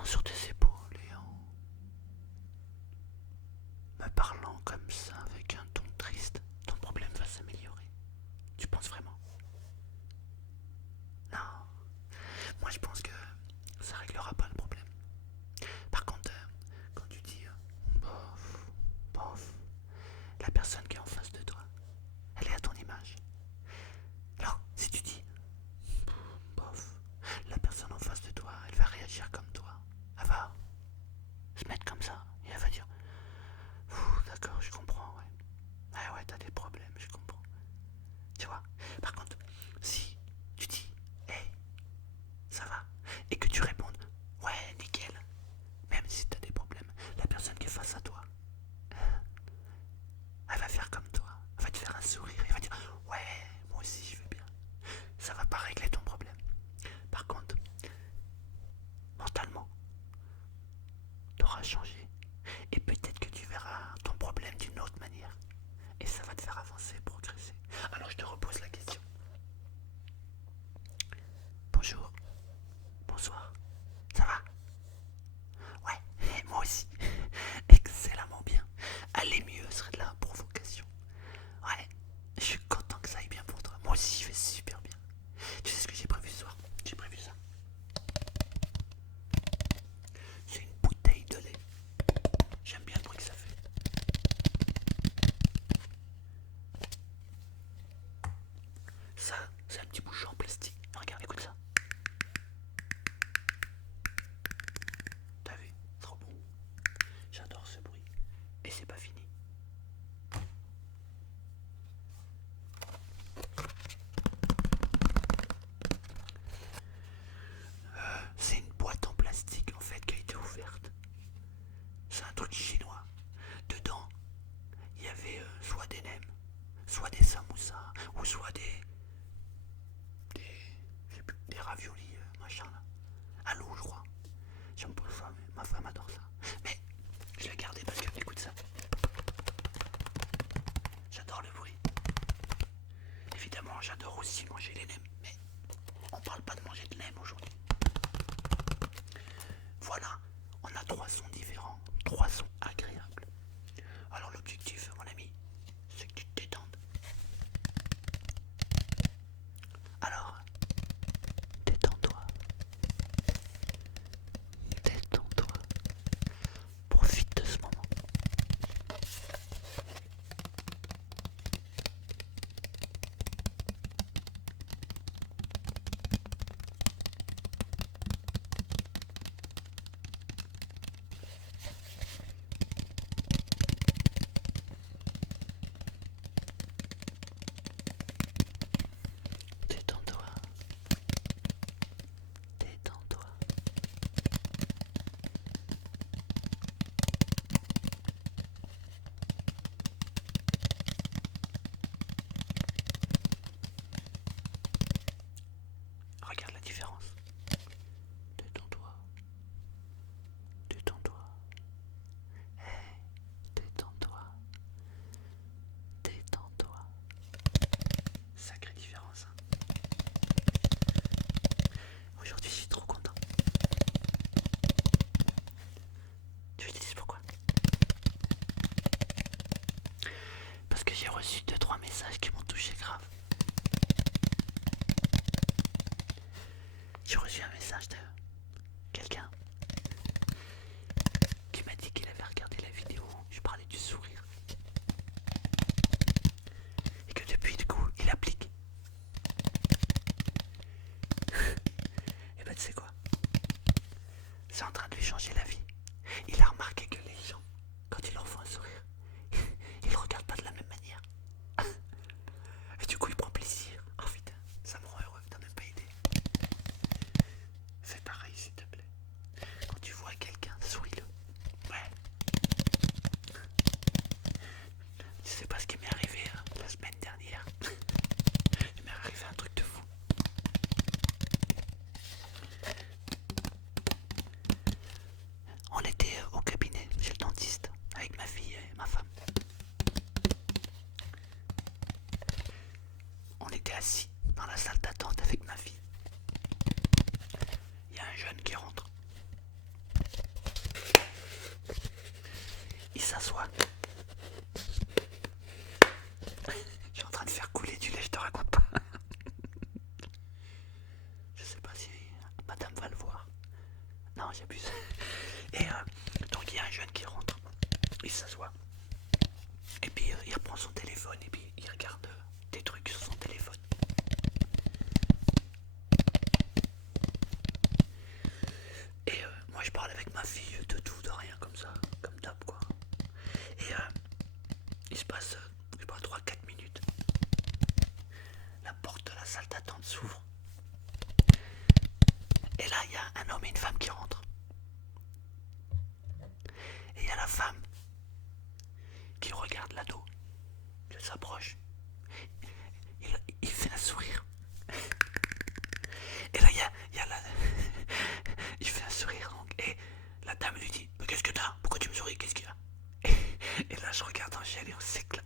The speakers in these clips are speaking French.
posant sur tes épaules et en me parlant comme ça avec un ton triste, ton problème va s'améliorer. Tu penses vraiment? Non, moi je pense que ça réglera pas le problème. Par contre, quand tu dis bof, bof, la personne qui est en face de toi, elle est à ton image. Alors, si tu dis bof, la personne en face de toi, elle va réagir comme toi. Elle va se mettre comme ça et elle va dire d'accord, je comprends, ouais. Ah ouais, t'as des problèmes, je comprends. Tu vois? Par contre, si tu dis hey, ça va, et que tu répondes ouais, nickel, même si t'as des problèmes, la personne qui est face à toi, elle va faire comme toi. Elle va te faire un sourire, elle va dire ouais, moi aussi je vais bien. Ça va pas régler ton problème. Par contre, mentalement, t'auras changé. Et peut-être que tu verras ton problème d'une autre manière. Et ça va te faire avancer, progresser. Alors je te repose la question. Bonjour, bonsoir, ça va? Ouais, et moi aussi. Excellemment bien. Aller mieux serait de la provocation. Ouais, je suis content que ça aille bien pour toi. Moi aussi, je vais super bien. Tu sais ce que j'ai prévu ce soir? J'ai prévu ça. C'est une bouteille de lait. J'aime bien le bruit que ça fait. Ça, c'est un petit bouchon en plastique. Regarde, écoute ça. T'as vu? Trop bon. J'adore ce bruit. Et c'est pas fini. C'est une boîte en plastique en fait qui a été ouverte. C'est un truc chinois. Dedans, il y avait soit des nems, soit des samoussas, ou soit des raviolis, machin là. À l'eau, je crois. J'aime pas ça, mais ma femme adore ça. Mais je l'ai gardé parce que, écoute ça. J'adore le bruit. Évidemment, j'adore aussi manger les nems, mais on parle pas de manger de nems aujourd'hui. Voilà, on a trois sons différents, trois sons agréables. Alors l'objectif, mon ami, c'est que tu te détendes. Alors, détends-toi, détends-toi, profite de ce moment. Détends-toi, détends-toi. Regarde la différence. Détends-toi, détends-toi. Hey, détends-toi, détends-toi. Sacrée différence. Hein. Aujourd'hui, je suis trop content. Tu veux que je te dise pourquoi? Parce que j'ai reçu 2-3 messages qui m'ont touché grave. J'ai reçu un message de quelqu'un qui m'a dit qu'il avait regardé la vidéo où je parlais du sourire. Et que depuis, du coup, il applique. Et ben, tu sais quoi? C'est en train de lui changer la vie. Il a remarqué que les gens, quand ils leur font un sourire, ils le regardent pas de la même manière. Et du coup, il prend plaisir. Oh putain, ça me rend heureux, t'as même pas idée. Fais pareil, s'il te plaît. Quand tu vois quelqu'un, souris-le. Ouais. Tu sais pas ce qui m'est arrivé la semaine dernière. Il m'est arrivé un truc de fou. On était au cabinet chez le dentiste avec ma fille et ma femme. On était assis dans la salle d'attente avec ma fille. Il y a un jeune qui rentre. s'assoit. Je suis en train de faire couler du lait, je te raconte pas. Je sais pas si madame va le voir. Non, j'abuse. Et donc il y a un jeune qui rentre, il s'assoit. Et puis il reprend son téléphone et puis il regarde des trucs sur son téléphone. Et moi je parle avec ma fille de tout, de rien, comme ça, comme d'hab quoi. Et il se passe, je sais pas, 3-4 minutes. La porte de la salle d'attente s'ouvre. Et là il y a un homme et une femme qui rentrent. Et il y a la femme qui regarde l'ado. Elle s'approche. Il fait un sourire. Et là il y a la... Il fait un sourire donc. Et la dame lui dit: mais qu'est-ce que t'as? Pourquoi tu me souris? Qu'est-ce qu'il y a? Et là je regarde Angèle et on s'éclate.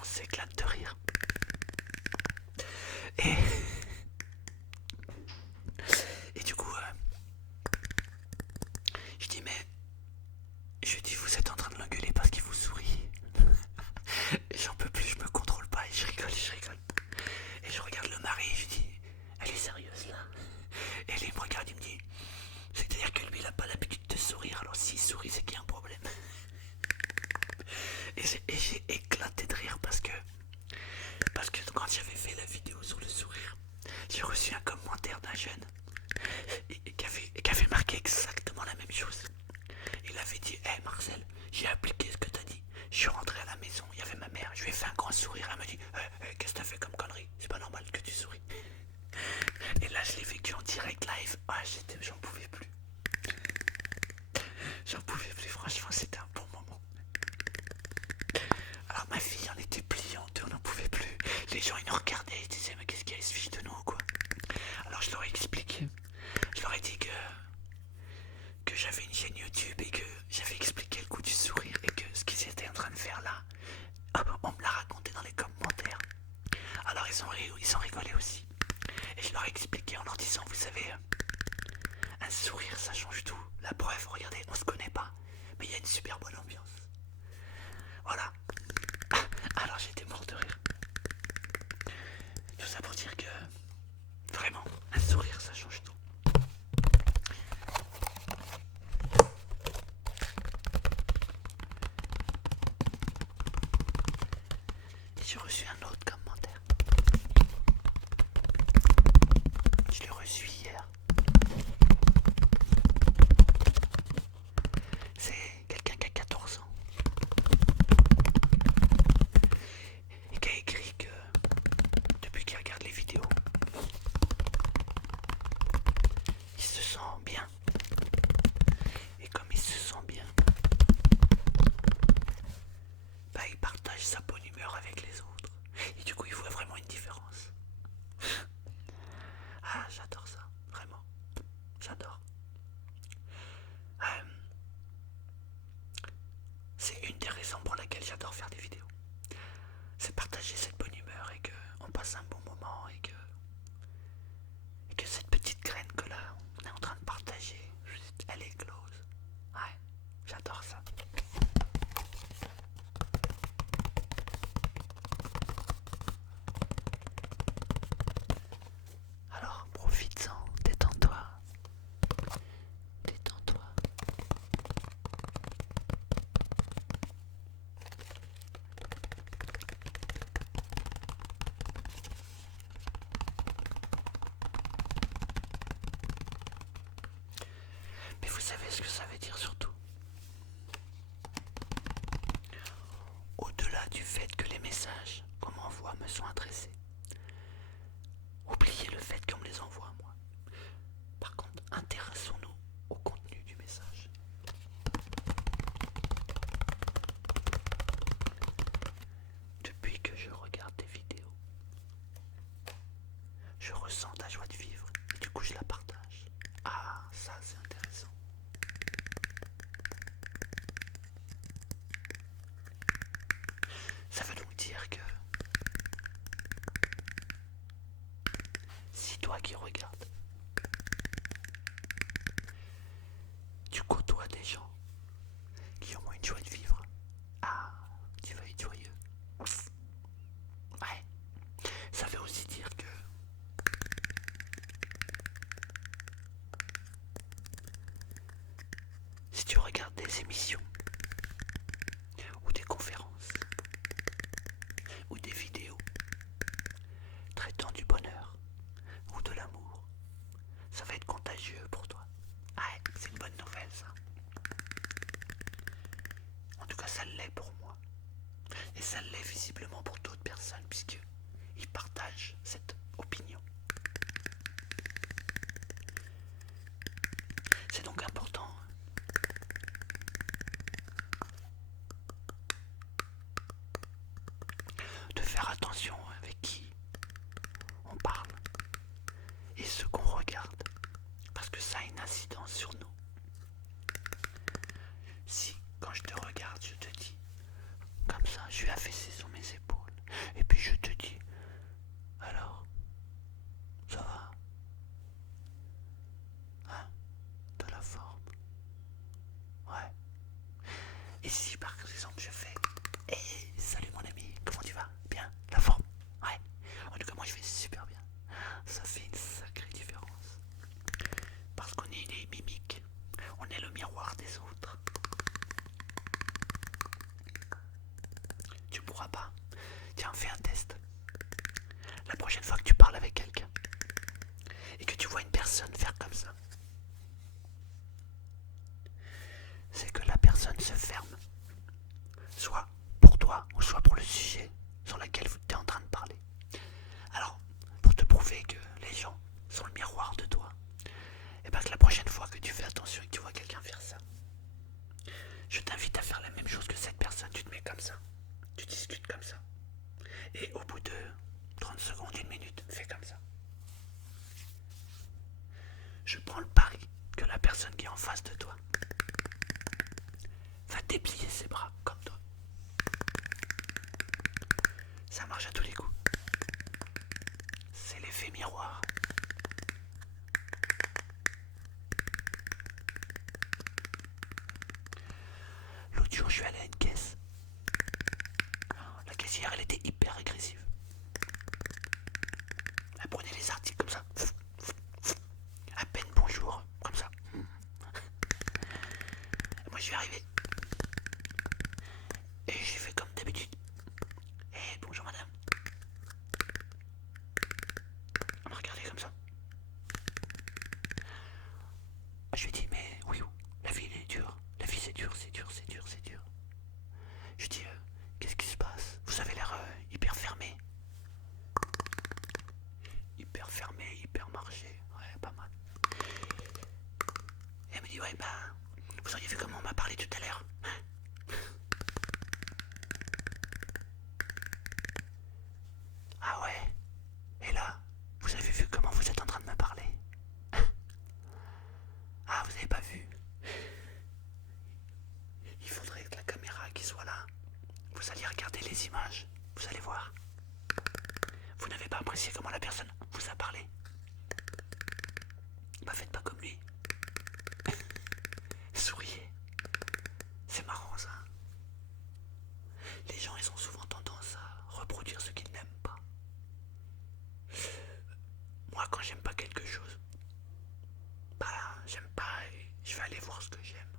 On s'éclate de rire. Et, et du coup, je dis: mais je dis, vous êtes en train de l'engueuler parce qu'il vous sourit. J'en peux plus, je me contrôle pas et je rigole, je rigole. Et je regarde le mari et je dis: elle est sérieuse là? Et il me regarde, il me dit: c'est-à-dire que lui il a pas l'habitude de sourire, alors s'il sourit c'est qu'il y a un problème. Et j'ai éclaté de rire parce que quand j'avais fait la vidéo sur le sourire, j'ai reçu un commentaire d'un jeune qui avait marqué exactement la même chose. Il avait dit: hey Marcel, j'ai appliqué ce que t'as dit. Je suis rentré à la maison, il y avait ma mère, je lui ai fait un grand sourire. Elle m'a dit: qu'est-ce que t'as fait comme connerie? C'est pas normal que tu souris. Et là je l'ai vécu en direct live. Ah, j'en pouvais plus. J'en pouvais plus, franchement c'était un bon moment. Alors ma fille en était pliante, on n'en pouvait plus. Les gens ils nous regardaient, ils disaient: mais qu'est-ce qu'il y a, ils se fichent de nous ou quoi? Alors je leur ai expliqué. Je leur ai dit que j'avais une chaîne YouTube et que j'avais expliqué le coup du sourire et que ce qu'ils étaient en train de faire là, on me l'a raconté dans les commentaires. Alors ils ont rigolé aussi. Et je leur ai expliqué en leur disant: vous savez, un sourire ça change tout. La preuve, regardez, on se connaît pas, mais il y a une super bonne ambiance. Voilà. Alors j'étais mort de rire. Tout ça pour dire que vraiment, un sourire ça change tout. Et j'ai reçu un autre commentaire. Je l'ai reçu hier. C'est quelqu'un qui a 14 ans et qui a écrit que depuis qu'il regarde les vidéos, il se sent bien. Et comme il se sent bien, bah il partage sa bonne humeur avec les autres. Et du coup il voit vraiment une différence. Ah, j'adore ça, vraiment. J'adore. Euh, c'est une des raisons pour laquelle j'adore faire des vidéos. C'est partager cette bonne humeur et qu'on passe un bon moment et que cette petite graine que là on est en train de partager, elle éclose. Ouais, j'adore ça. Alors profite-en, détends-toi. Détends-toi. Mais vous savez ce que ça veut dire surtout? Au-delà du fait que les messages qu'on m'envoie me sont adressés, oubliez le fait qu'on me les envoie moi. Par contre, intéressons-nous au contenu du message. Depuis que je regarde tes vidéos, je ressens ta joie de vivre et du coup je la partage. Ah, ça c'est intéressant. Ça veut donc dire que des émissions, ou des conférences, ou des vidéos traitant du bonheur ou de l'amour. Ça va être contagieux pour toi. Ouais, c'est une bonne nouvelle ça. En tout cas, ça l'est pour moi. Et ça l'est visiblement pour d'autres personnes, puisqu'ils partagent cette opinion. C'est donc important de faire attention avec qui on parle et ce qu'on regarde, parce que ça a une incidence sur nous. Si, quand je te regarde, je te dis, comme ça, je suis affaissé sur mes épaules, et puis je te dis, alors, ça va? Hein? De la forme? Ouais. Et si par exemple je fais, hey, salut mon ami, comment tu vas? Bien? La forme? Ouais. En tout cas, moi je fais super bien. Ça fait une sacrée différence. Parce qu'on est les mimiques. On est le miroir des autres. Tu pourras pas. Tiens, fais un test. La prochaine fois que tu parles avec quelqu'un et que tu vois une personne faire comme ça, c'est que la personne se ferme. Soit pour toi ou soit pour le sujet sur lequel tu es en train de parler. Alors, pour te prouver que les gens sont le miroir de toi, et bien que la prochaine fois que tu fais attention et que tu vois quelqu'un faire ça, je t'invite à faire la même chose que cette personne. Tu te mets comme ça, tu discutes comme ça, et au bout de 30 secondes, une minute, fais comme ça. Je prends le pari que la personne qui est en face de toi va déplier ses bras comme toi. Ça marche à tous les coups. C'est l'effet miroir. L'autre jour, je suis allé à une caisse. La caissière, elle était hyper agressive. Elle prenait les articles comme ça. À peine bonjour, comme ça. Et moi, je suis arrivé. Et j'ai fait comme d'habitude. Eh, bonjour madame. Elle m'a regardé comme ça. Je lui ai dit, mais oui, la vie elle est dure. La vie c'est dur, c'est dur, c'est dur, c'est dur. Je lui ai dit, qu'est-ce qui se passe? Vous avez l'air hyper fermé. Hyper fermé, hyper marché. Ouais, pas mal. Et elle me dit, ouais, bah, vous auriez vu comment on m'a parlé tout à l'heure. Ah ouais? Et là, vous avez vu comment vous êtes en train de me parler? Ah, vous avez pas vu? Il faudrait que la caméra qui soit là, vous alliez regarder les images, vous allez voir. Vous n'avez pas apprécié comment la personne vous a parlé. Bah faites pas comme lui. Souriez. C'est marrant ça. Les gens ils ont souvent tendance à reproduire ce qu'ils n'aiment pas. Moi quand j'aime pas quelque chose, bah j'aime pas et je vais aller voir ce que j'aime.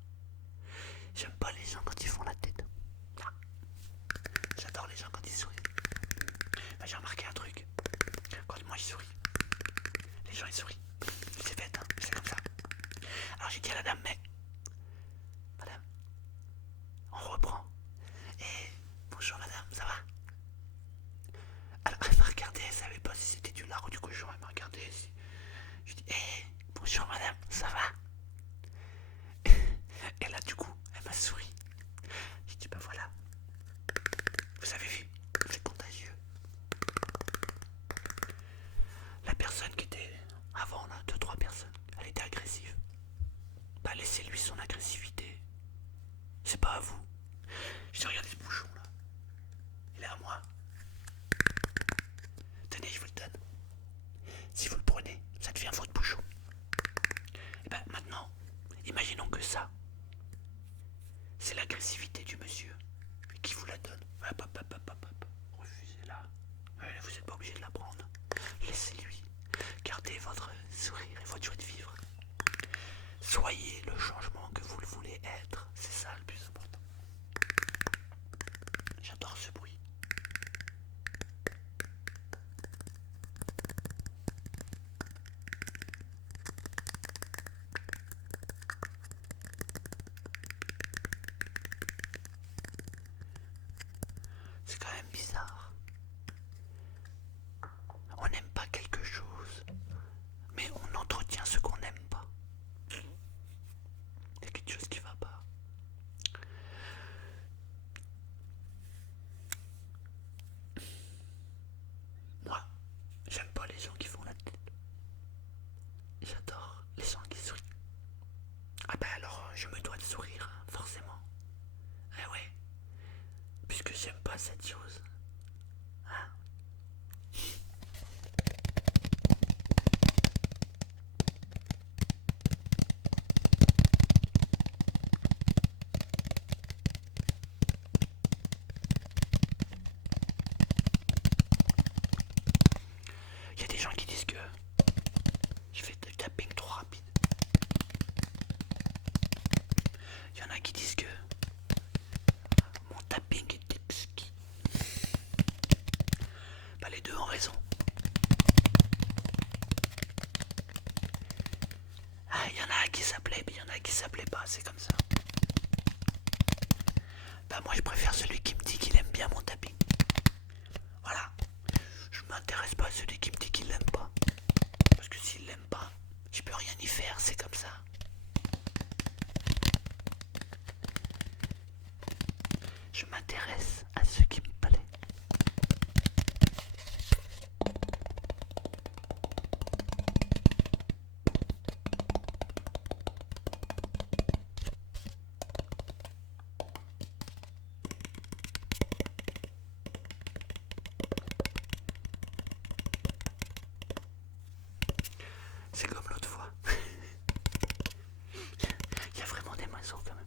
J'aime pas les gens quand ils font la tête. Ah. J'adore les gens quand ils sourient. Bah, j'ai remarqué un truc. Quand moi je souris, les gens ils sourient. C'est bête, hein, c'est comme ça. Alors j'ai dit à la dame, mais madame, on reprend. Et bonjour madame, ça va? Alors elle m'a regardé, elle savait pas si c'était du lard ou du cochon, elle m'a regardé. Je dis, bonjour madame, ça va? Et là du coup, elle m'a souri. J'ai dit, bah voilà, vous avez vu, c'est contagieux. La personne qui était avant là, 2-3 personnes, elle était agressive. Bah laissez-lui son agressivité. C'est pas à vous. Je dis, regardez ce bouchon là. Il est à moi. Tenez, je vous le donne. Si vous le prenez, ça devient votre bouchon. Et ben maintenant, imaginons que ça, c'est l'agressivité du monsieur qui vous la donne. Hop, hop, hop, hop, hop. Refusez-la. Vous n'êtes pas obligé de la prendre. Laissez-lui. Gardez votre sourire et votre joie de vivre. Soyez le changement que vous le voulez être. C'est ça le plus important. J'adore ce bruit. C'est quand même bizarre. On n'aime pas quelque chose, mais on entretient ce qu'on n'aime pas. Il y a quelque chose qui va pas. Moi, j'aime pas les gens qui font la tête. J'adore les gens qui sourient. Ah bah alors, je me dois de sourire, hein, forcément. Eh ouais, puisque j'aime pas cette chose. Hein. Il y a des gens qui disent que je fais du tapping trop rapide. Il y en a qui disent que mon tapping est exquis. Bah les deux ont raison. Ah, il y en a qui s'appelaient, puis il y en a qui s'appelaient pas, c'est comme ça. Bah moi je préfère celui qui me dit qu'il aime bien mon tapping. Voilà. Je m'intéresse pas à celui qui me dit qu'il l'aime pas. Parce que s'il l'aime pas, je peux rien y faire, c'est comme ça. Je m'intéresse à ce qui me plaît. C'est comme l'autre fois. Il y a vraiment des maisons quand même.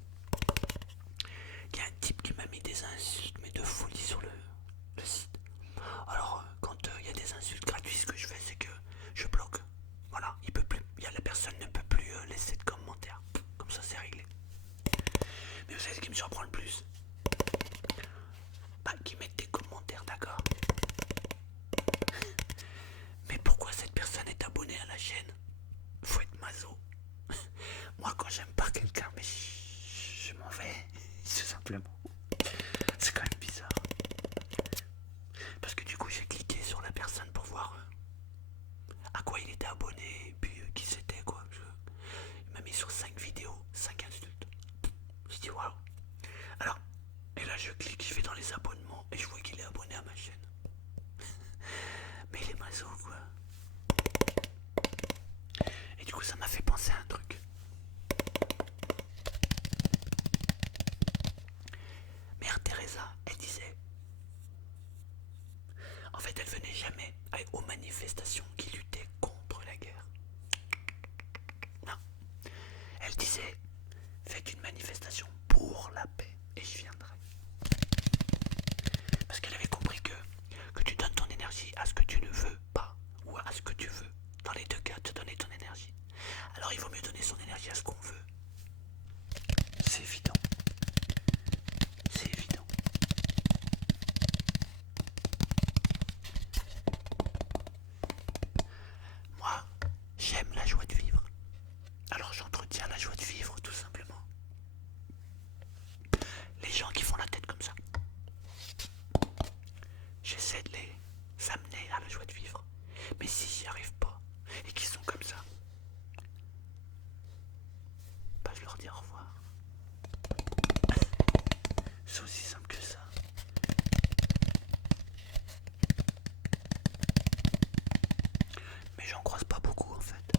Il y a un type qui m'a mis des insultes, mais de folie sur le site. Alors, quand il y a des insultes gratuites, ce que je fais, c'est que je bloque. Voilà, il peut plus. La personne ne peut plus laisser de commentaires. Comme ça, c'est réglé. Mais vous savez ce qui me surprend le plus? Bah, qui mettent des commentaires, d'accord. Mais pourquoi cette personne est abonnée à la chaîne? Faut être maso. Moi, quand j'aime pas quelqu'un, mais je m'en vais. Tout simplement. C'est quand même bizarre. Parce que du coup, j'ai cliqué sur la personne pour voir à quoi il était abonné, et puis qui c'était, quoi. Il m'a mis sur 5 vidéos, 5 insultes. Je dis waouh. Alors, et là, je clique, je vais dans les abonnements, et je vois qu'il est abonné à ma chaîne. Mais il est maso, quoi. Et du coup, ça m'a fait penser à un truc. Mère Teresa, elle disait. En fait, elle venait jamais aux manifestations qui luttaient contre la guerre. Non. Elle disait, faites une manifestation pour la paix et je viendrai. Parce qu'elle avait compris que tu donnes ton énergie à ce que tu ne veux pas ou à ce que tu veux. Dans les deux cas, te donner ton énergie. Alors il vaut mieux donner son énergie à ce qu'on veut. C'est évident. C'est évident. Moi, j'aime la joie de vivre. Alors j'entretiens la joie de vivre tout simplement. Les gens qui font la tête comme ça, j'essaie de les amener à la joie de vivre. Mais si j'y arrive pas et qu'ils sont comme ça, bah je leur dis au revoir. C'est aussi simple que ça. Mais j'en croise pas beaucoup en fait.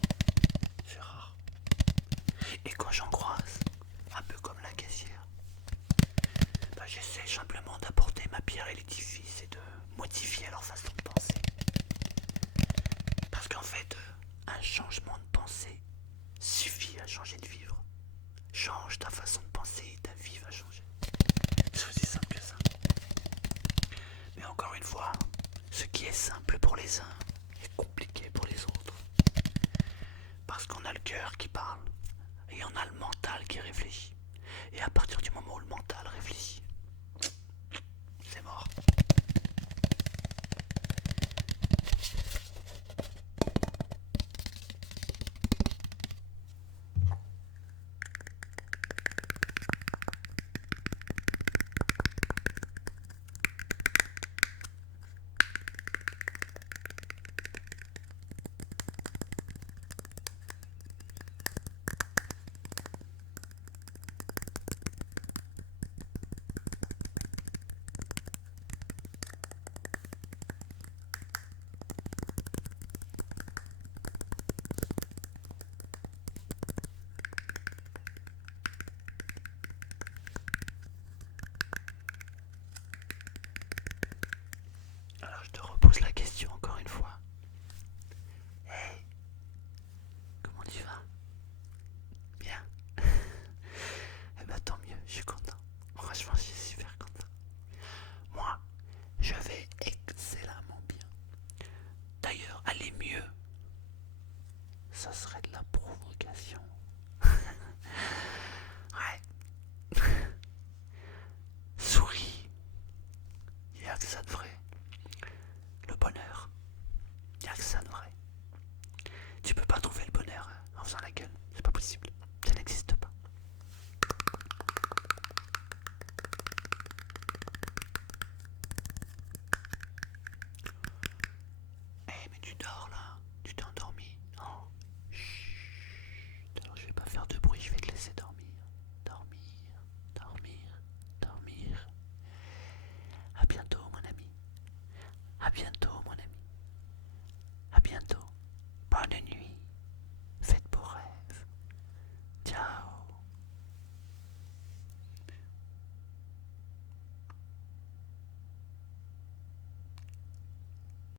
C'est rare. Et quand j'en croise, un peu comme la caissière, bah j'essaie simplement d'apporter ma pierre à l'édifice et de modifier leur façon de penser. Parce qu'en fait, un changement de pensée suffit à changer de vivre. Change ta façon de penser et ta vie va changer. C'est aussi simple que ça. Mais encore une fois, ce qui est simple pour les uns est compliqué pour les autres. Parce qu'on a le cœur qui parle et qui réfléchit. Et à partir du moment où le mental réfléchit, c'est mort. Alors je te repose la question encore une fois. Hey, comment tu vas? Bien. Eh ben tant mieux, je suis content. Franchement, je suis super content. Moi, je vais excellemment bien. D'ailleurs, aller mieux, ça serait de la provocation. Ouais. Souris. Il y a que ça de vrai.